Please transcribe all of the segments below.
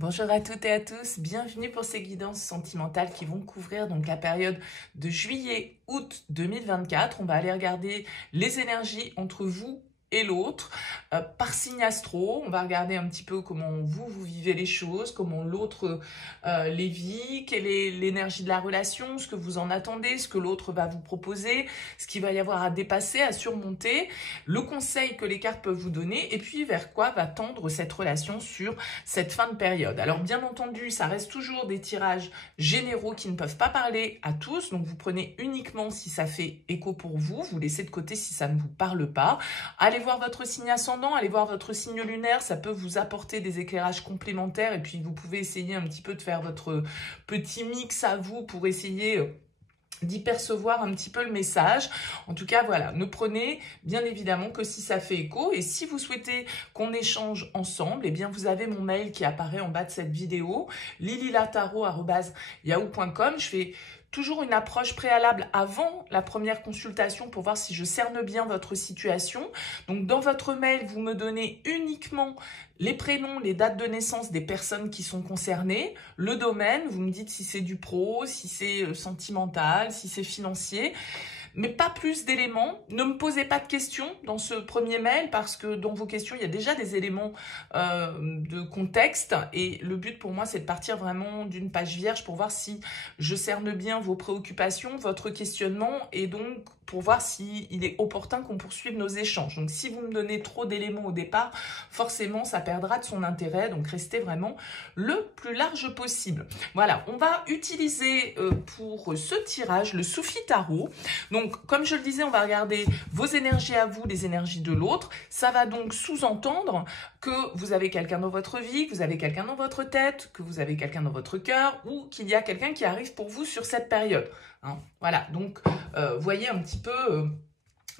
Bonjour à toutes et à tous, bienvenue pour ces guidances sentimentales qui vont couvrir donc la période de juillet-août 2024. On va aller regarder les énergies entre vous et l'autre par signe astro. On va regarder un petit peu comment vous vivez les choses, comment l'autre les vit, quelle est l'énergie de la relation, ce que vous en attendez, ce que l'autre va vous proposer, ce qu'il va y avoir à dépasser, à surmonter, le conseil que les cartes peuvent vous donner et puis vers quoi va tendre cette relation sur cette fin de période. Alors bien entendu, ça reste toujours des tirages généraux qui ne peuvent pas parler à tous, donc vous prenez uniquement si ça fait écho pour vous, vous laissez de côté si ça ne vous parle pas. Allez voir votre signe ascendant, allez voir votre signe lunaire, ça peut vous apporter des éclairages complémentaires et puis vous pouvez essayer un petit peu de faire votre petit mix à vous pour essayer d'y percevoir un petit peu le message. En tout cas, voilà, ne prenez bien évidemment que si ça fait écho. Et si vous souhaitez qu'on échange ensemble, eh bien, vous avez mon mail qui apparaît en bas de cette vidéo, lililataro@yahoo.com. Je fais toujours une approche préalable avant la première consultation pour voir si je cerne bien votre situation. Donc, dans votre mail, vous me donnez uniquement les prénoms, les dates de naissance des personnes qui sont concernées, le domaine, vous me dites si c'est du pro, si c'est sentimental, si c'est financier, mais pas plus d'éléments. Ne me posez pas de questions dans ce premier mail parce que dans vos questions, il y a déjà des éléments de contexte et le but pour moi, c'est de partir vraiment d'une page vierge pour voir si je cerne bien vos préoccupations, votre questionnement et donc pour voir s'il est opportun qu'on poursuive nos échanges. Donc, si vous me donnez trop d'éléments au départ, forcément, ça perdra de son intérêt. Donc, restez vraiment le plus large possible. Voilà, on va utiliser pour ce tirage le Soufi Tarot. Donc, comme je le disais, on va regarder vos énergies à vous, les énergies de l'autre. Ça va donc sous-entendre que vous avez quelqu'un dans votre vie, que vous avez quelqu'un dans votre tête, que vous avez quelqu'un dans votre cœur ou qu'il y a quelqu'un qui arrive pour vous sur cette période. Hein, voilà, donc voyez un petit peu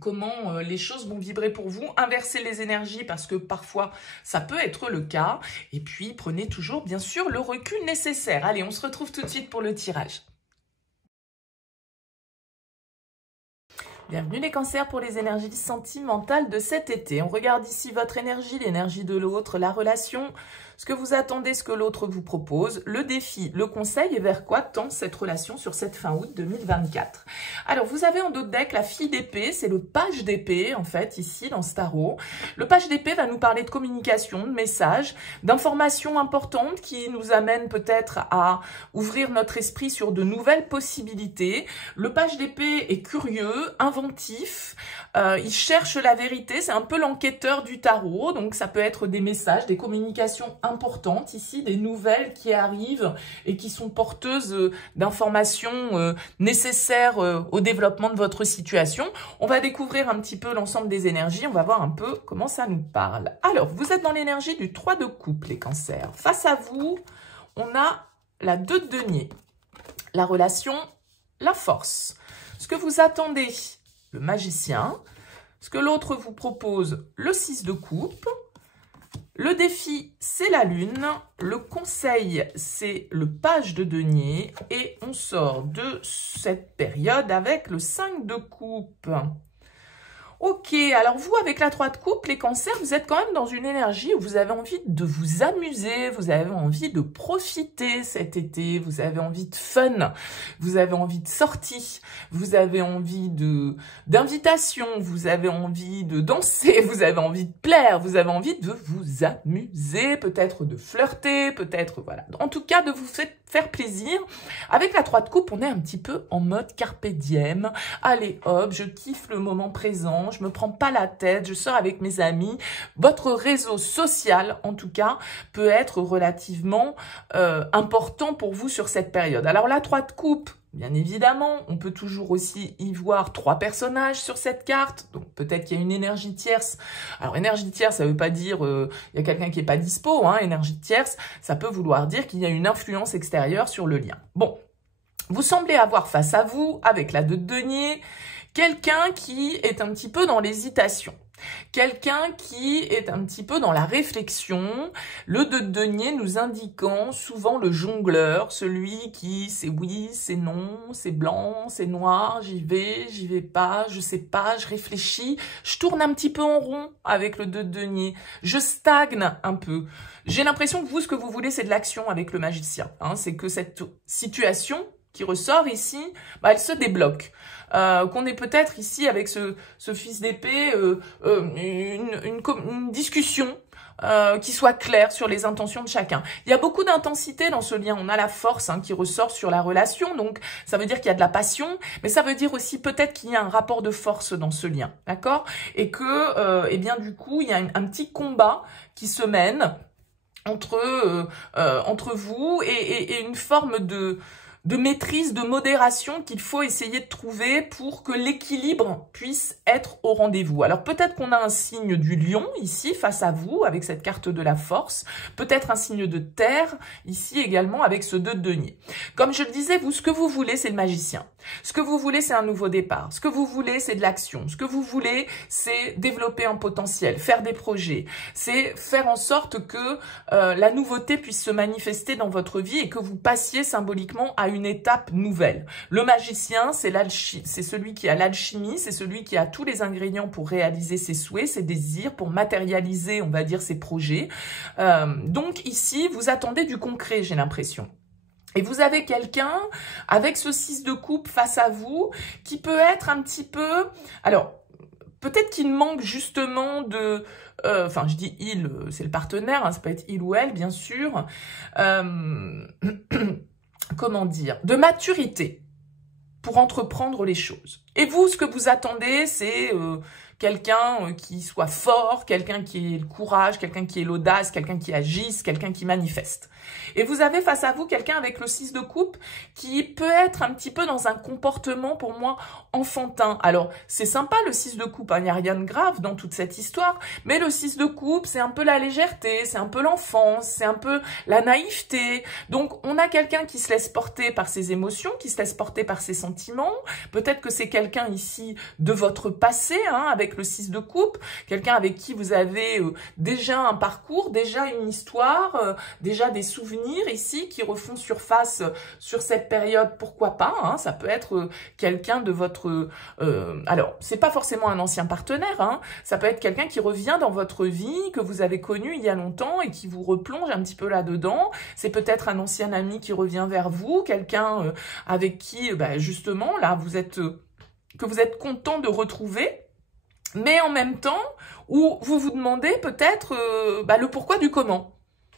comment les choses vont vibrer pour vous. Inversez les énergies parce que parfois ça peut être le cas. Et puis prenez toujours bien sûr le recul nécessaire. Allez, on se retrouve tout de suite pour le tirage. Bienvenue les cancers pour les énergies sentimentales de cet été. On regarde ici votre énergie, l'énergie de l'autre, la relation, ce que vous attendez, ce que l'autre vous propose, le défi, le conseil et vers quoi tend cette relation sur cette fin août 2024. Alors, vous avez en dos de deck la fille d'épée, c'est le page d'épée en fait ici dans ce tarot. Le page d'épée va nous parler de communication, de messages, d'informations importantes qui nous amènent peut-être à ouvrir notre esprit sur de nouvelles possibilités. Le page d'épée est curieux, inventif, il cherche la vérité, c'est un peu l'enquêteur du tarot, donc ça peut être des messages, des communications importantes ici, des nouvelles qui arrivent et qui sont porteuses d'informations nécessaires au développement de votre situation. On va découvrir un petit peu l'ensemble des énergies, on va voir un peu comment ça nous parle. Alors, vous êtes dans l'énergie du 3 de coupe, les cancers. Face à vous, on a la 2 de denier, la relation, la force. Ce que vous attendez, le magicien. Ce que l'autre vous propose, le 6 de coupe. Le défi, c'est la lune. Le conseil, c'est le page de denier. Et on sort de cette période avec le 5 de coupe. Ok, alors vous, avec la 3 de coupe, les cancers, vous êtes quand même dans une énergie où vous avez envie de vous amuser, vous avez envie de profiter cet été, vous avez envie de fun, vous avez envie de sortie, vous avez envie d'invitation, vous avez envie de danser, vous avez envie de plaire, vous avez envie de vous amuser, peut-être de flirter, peut-être, voilà. En tout cas, de vous faire plaisir. Avec la 3 de coupe, on est un petit peu en mode carpe diem. Allez hop, je kiffe le moment présent, je me prends pas la tête, je sors avec mes amis. Votre réseau social, en tout cas, peut être relativement important pour vous sur cette période. Alors la 3 de coupe, bien évidemment, on peut toujours aussi y voir 3 personnages sur cette carte. Donc, peut-être qu'il y a une énergie tierce. Alors, énergie tierce, ça ne veut pas dire il y a quelqu'un qui n'est pas dispo. Hein. Énergie tierce, ça peut vouloir dire qu'il y a une influence extérieure sur le lien. Bon, vous semblez avoir face à vous, avec la 2 de denier, Quelqu'un qui est un petit peu dans l'hésitation. Quelqu'un qui est un petit peu dans la réflexion, le 2 de denier nous indiquant souvent le jongleur, celui qui c'est oui, c'est non, c'est blanc, c'est noir, j'y vais pas, je sais pas, je réfléchis, je tourne un petit peu en rond avec le 2 de denier, je stagne un peu. J'ai l'impression que vous, ce que vous voulez, c'est de l'action avec le magicien, hein, c'est que cette situation qui ressort ici, elle se débloque. Qu'on ait peut-être ici avec ce fils d'épée une discussion qui soit claire sur les intentions de chacun. Il y a beaucoup d'intensité dans ce lien. On a la force qui ressort sur la relation, donc ça veut dire qu'il y a de la passion, mais ça veut dire aussi peut-être qu'il y a un rapport de force dans ce lien, d'accord? Et que, eh bien du coup, il y a un petit combat qui se mène entre vous et une forme de maîtrise, de modération qu'il faut essayer de trouver pour que l'équilibre puisse être au rendez-vous. Alors peut-être qu'on a un signe du lion ici face à vous avec cette carte de la force, peut-être un signe de terre ici également avec ce 2 de denier. Comme je le disais, vous, ce que vous voulez, c'est le magicien. Ce que vous voulez, c'est un nouveau départ. Ce que vous voulez, c'est de l'action. Ce que vous voulez, c'est développer un potentiel, faire des projets. C'est faire en sorte que la nouveauté puisse se manifester dans votre vie et que vous passiez symboliquement à une étape nouvelle. Le magicien, c'est celui qui a l'alchimie, c'est celui qui a tous les ingrédients pour réaliser ses souhaits, ses désirs, pour matérialiser, on va dire, ses projets. Donc ici, vous attendez du concret, j'ai l'impression. Et vous avez quelqu'un avec ce 6 de coupe face à vous qui peut être un petit peu... Alors, peut-être qu'il manque justement de... Enfin, je dis il, c'est le partenaire, ça peut être il ou elle, bien sûr. Comment dire? De maturité pour entreprendre les choses. Et vous, ce que vous attendez, c'est... quelqu'un qui soit fort, quelqu'un qui ait le courage, quelqu'un qui ait l'audace, quelqu'un qui agisse, quelqu'un qui manifeste. Et vous avez face à vous quelqu'un avec le 6 de coupe qui peut être un petit peu dans un comportement, pour moi, enfantin. Alors, c'est sympa le 6 de coupe, il n'y a rien de grave dans toute cette histoire, mais le 6 de coupe, c'est un peu la légèreté, c'est un peu l'enfance, c'est un peu la naïveté. Donc, on a quelqu'un qui se laisse porter par ses émotions, qui se laisse porter par ses sentiments. Peut-être que c'est quelqu'un ici de votre passé, avec le 6 de coupe, quelqu'un avec qui vous avez déjà un parcours, déjà une histoire, déjà des souvenirs ici qui refont surface sur cette période, pourquoi pas, ça peut être quelqu'un de votre... alors, c'est pas forcément un ancien partenaire, ça peut être quelqu'un qui revient dans votre vie, que vous avez connu il y a longtemps et qui vous replonge un petit peu là-dedans. C'est peut-être un ancien ami qui revient vers vous, quelqu'un avec qui, justement, là, que vous êtes content de retrouver, mais en même temps, où vous vous demandez peut-être le pourquoi du comment.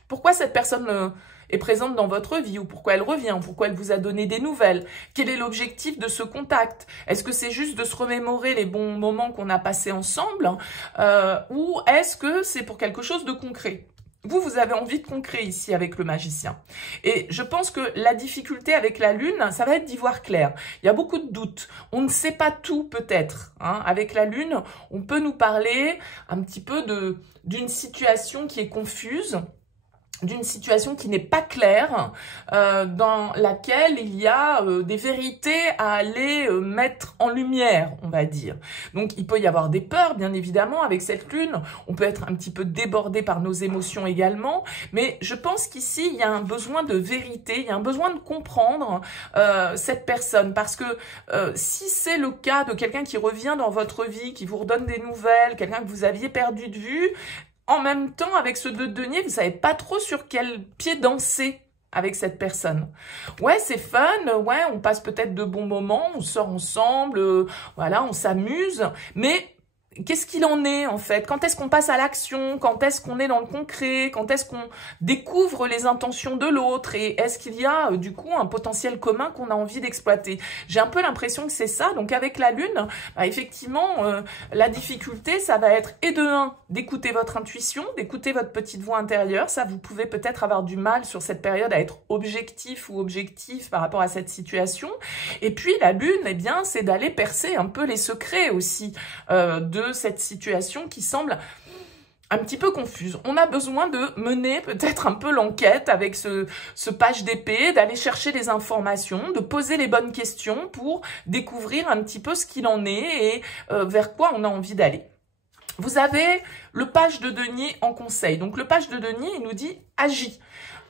Pourquoi cette personne est présente dans votre vie, ou pourquoi elle revient, pourquoi elle vous a donné des nouvelles. Quel est l'objectif de ce contact? Est-ce que c'est juste de se remémorer les bons moments qu'on a passés ensemble, ou est-ce que c'est pour quelque chose de concret? Vous avez envie de concret ici avec le magicien. Et je pense que la difficulté avec la lune, ça va être d'y voir clair. Il y a beaucoup de doutes. On ne sait pas tout peut-être. Avec la lune, on peut nous parler un petit peu d'une situation qui est confuse, d'une situation qui n'est pas claire, dans laquelle il y a des vérités à aller mettre en lumière, on va dire. Donc, il peut y avoir des peurs, bien évidemment, avec cette lune. On peut être un petit peu débordé par nos émotions également. Mais je pense qu'ici, il y a un besoin de vérité, il y a un besoin de comprendre cette personne. Parce que si c'est le cas de quelqu'un qui revient dans votre vie, qui vous redonne des nouvelles, quelqu'un que vous aviez perdu de vue, en même temps, avec ce 2 de denier, vous savez pas trop sur quel pied danser avec cette personne. Ouais, c'est fun, ouais, on passe peut-être de bons moments, on sort ensemble, voilà, on s'amuse, mais qu'est-ce qu'il en est en fait? Quand est-ce qu'on passe à l'action? Quand est-ce qu'on est dans le concret? Quand est-ce qu'on découvre les intentions de l'autre? Et est-ce qu'il y a du coup un potentiel commun qu'on a envie d'exploiter? J'ai un peu l'impression que c'est ça. Donc avec la lune, effectivement, la difficulté, ça va être et de un, d'écouter votre intuition, d'écouter votre petite voix intérieure. Ça, vous pouvez peut-être avoir du mal sur cette période à être objectif ou objectif par rapport à cette situation. Et puis la lune, eh bien, c'est d'aller percer un peu les secrets aussi de cette situation qui semble un petit peu confuse. On a besoin de mener peut-être un peu l'enquête avec ce page d'épée, d'aller chercher les informations, de poser les bonnes questions pour découvrir un petit peu ce qu'il en est et vers quoi on a envie d'aller. Vous avez le page de denier en conseil. Donc le page de denier, il nous dit « agis ».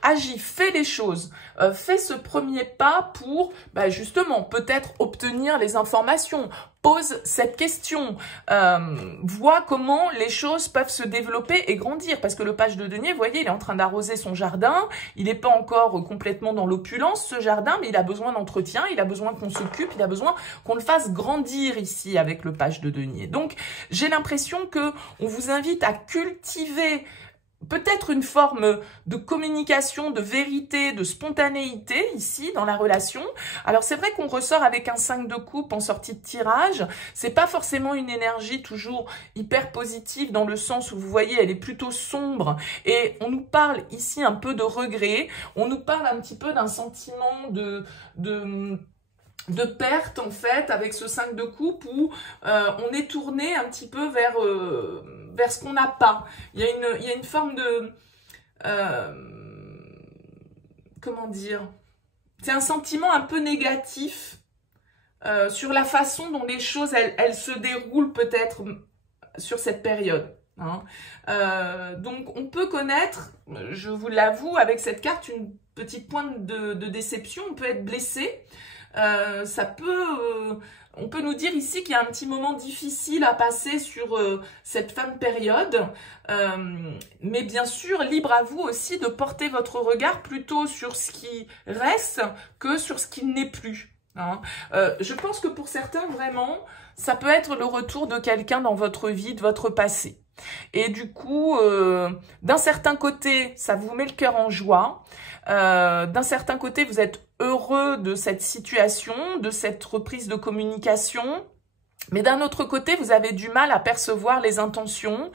Agis, fais les choses, fais ce premier pas pour justement peut-être obtenir les informations, pose cette question, vois comment les choses peuvent se développer et grandir. Parce que le page de denier, vous voyez, il est en train d'arroser son jardin, il n'est pas encore complètement dans l'opulence ce jardin, mais il a besoin d'entretien, il a besoin qu'on s'occupe, il a besoin qu'on le fasse grandir ici avec le page de denier. Donc j'ai l'impression que on vous invite à cultiver peut-être une forme de communication, de vérité, de spontanéité ici dans la relation. Alors c'est vrai qu'on ressort avec un 5 de coupe en sortie de tirage. C'est pas forcément une énergie toujours hyper positive dans le sens où vous voyez elle est plutôt sombre et on nous parle ici un peu de regret. On nous parle un petit peu d'un sentiment de perte en fait avec ce 5 de coupe où on est tourné un petit peu vers ce qu'on n'a pas. Il y a une forme de comment dire, c'est un sentiment un peu négatif sur la façon dont les choses elles se déroulent peut-être sur cette période. Hein. Donc on peut connaître, je vous l'avoue, avec cette carte une petite pointe de déception, on peut être blessé. On peut nous dire ici qu'il y a un petit moment difficile à passer sur cette fin de période, mais bien sûr, libre à vous aussi de porter votre regard plutôt sur ce qui reste que sur ce qui n'est plus. Hein. Je pense que pour certains, vraiment, ça peut être le retour de quelqu'un dans votre vie, de votre passé. Et du coup, d'un certain côté, ça vous met le cœur en joie. D'un certain côté, vous êtes heureux de cette situation, de cette reprise de communication. Mais d'un autre côté, vous avez du mal à percevoir les intentions.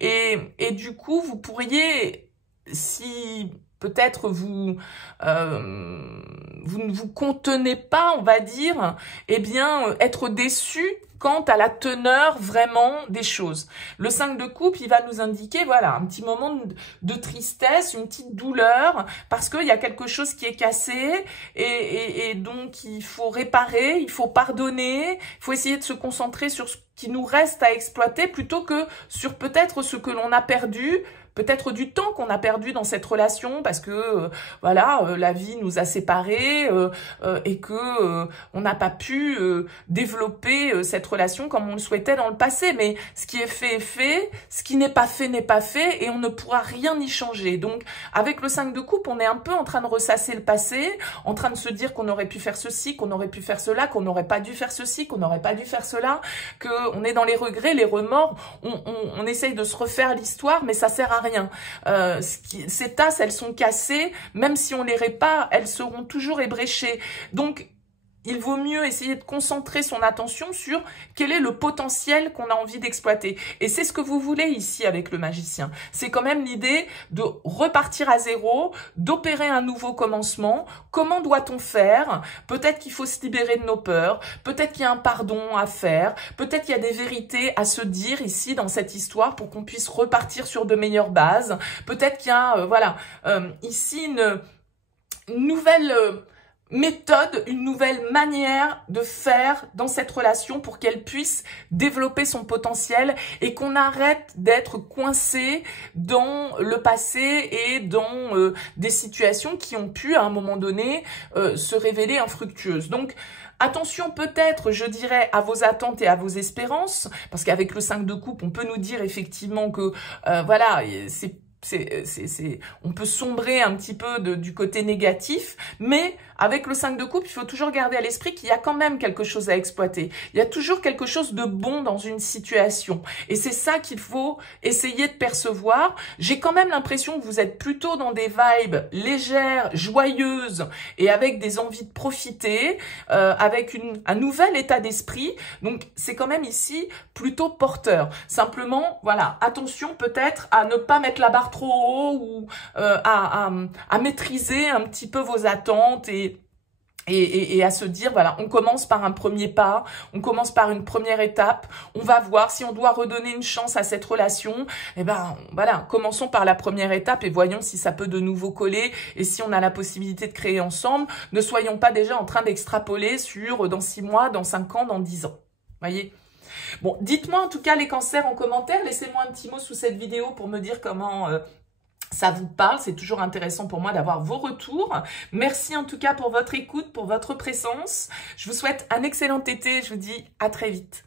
Et du coup, vous pourriez, si peut-être vous ne vous contenez pas, on va dire, eh bien, être déçu quant à la teneur vraiment des choses. Le 5 de coupe, il va nous indiquer, voilà, un petit moment de tristesse, une petite douleur, parce qu'il y a quelque chose qui est cassé, et donc il faut réparer, il faut pardonner, il faut essayer de se concentrer sur ce qui nous reste à exploiter, plutôt que sur peut-être ce que l'on a perdu, peut-être du temps qu'on a perdu dans cette relation parce que voilà, la vie nous a séparés et que on n'a pas pu développer cette relation comme on le souhaitait dans le passé. Mais ce qui est fait, ce qui n'est pas fait et on ne pourra rien y changer. Donc avec le 5 de coupe, on est un peu en train de ressasser le passé, en train de se dire qu'on aurait pu faire ceci, qu'on aurait pu faire cela, qu'on n'aurait pas dû faire ceci, qu'on n'aurait pas dû faire cela, qu'on est dans les regrets, les remords, on essaye de se refaire l'histoire, mais ça sert à rien. Ces tasses, elles sont cassées, même si on les répare, elles seront toujours ébréchées. Donc, il vaut mieux essayer de concentrer son attention sur quel est le potentiel qu'on a envie d'exploiter. Et c'est ce que vous voulez ici avec le magicien. C'est quand même l'idée de repartir à zéro, d'opérer un nouveau commencement. Comment doit-on faire? Peut-être qu'il faut se libérer de nos peurs. Peut-être qu'il y a un pardon à faire. Peut-être qu'il y a des vérités à se dire ici dans cette histoire pour qu'on puisse repartir sur de meilleures bases. Peut-être qu'il y a, ici une nouvelle méthode, une nouvelle manière de faire dans cette relation pour qu'elle puisse développer son potentiel et qu'on arrête d'être coincé dans le passé et dans des situations qui ont pu à un moment donné se révéler infructueuses. Donc attention peut-être, je dirais, à vos attentes et à vos espérances, parce qu'avec le 5 de coupe, on peut nous dire effectivement que voilà, on peut sombrer un petit peu du côté négatif, mais avec le 5 de coupe, il faut toujours garder à l'esprit qu'il y a quand même quelque chose à exploiter. Il y a toujours quelque chose de bon dans une situation. Et c'est ça qu'il faut essayer de percevoir. J'ai quand même l'impression que vous êtes plutôt dans des vibes légères, joyeuses et avec des envies de profiter, avec un nouvel état d'esprit. Donc, c'est quand même ici plutôt porteur. Simplement, voilà, attention peut-être à ne pas mettre la barre trop haut ou à maîtriser un petit peu vos attentes et à se dire, voilà, on commence par un premier pas, on commence par une première étape, on va voir si on doit redonner une chance à cette relation, et ben voilà, commençons par la première étape et voyons si ça peut de nouveau coller et si on a la possibilité de créer ensemble. Ne soyons pas déjà en train d'extrapoler sur dans 6 mois, dans 5 ans, dans 10 ans. Voyez ? Bon, dites-moi en tout cas les cancers en commentaire, laissez-moi un petit mot sous cette vidéo pour me dire comment ça vous parle, c'est toujours intéressant pour moi d'avoir vos retours. Merci en tout cas pour votre écoute, pour votre présence. Je vous souhaite un excellent été, je vous dis à très vite.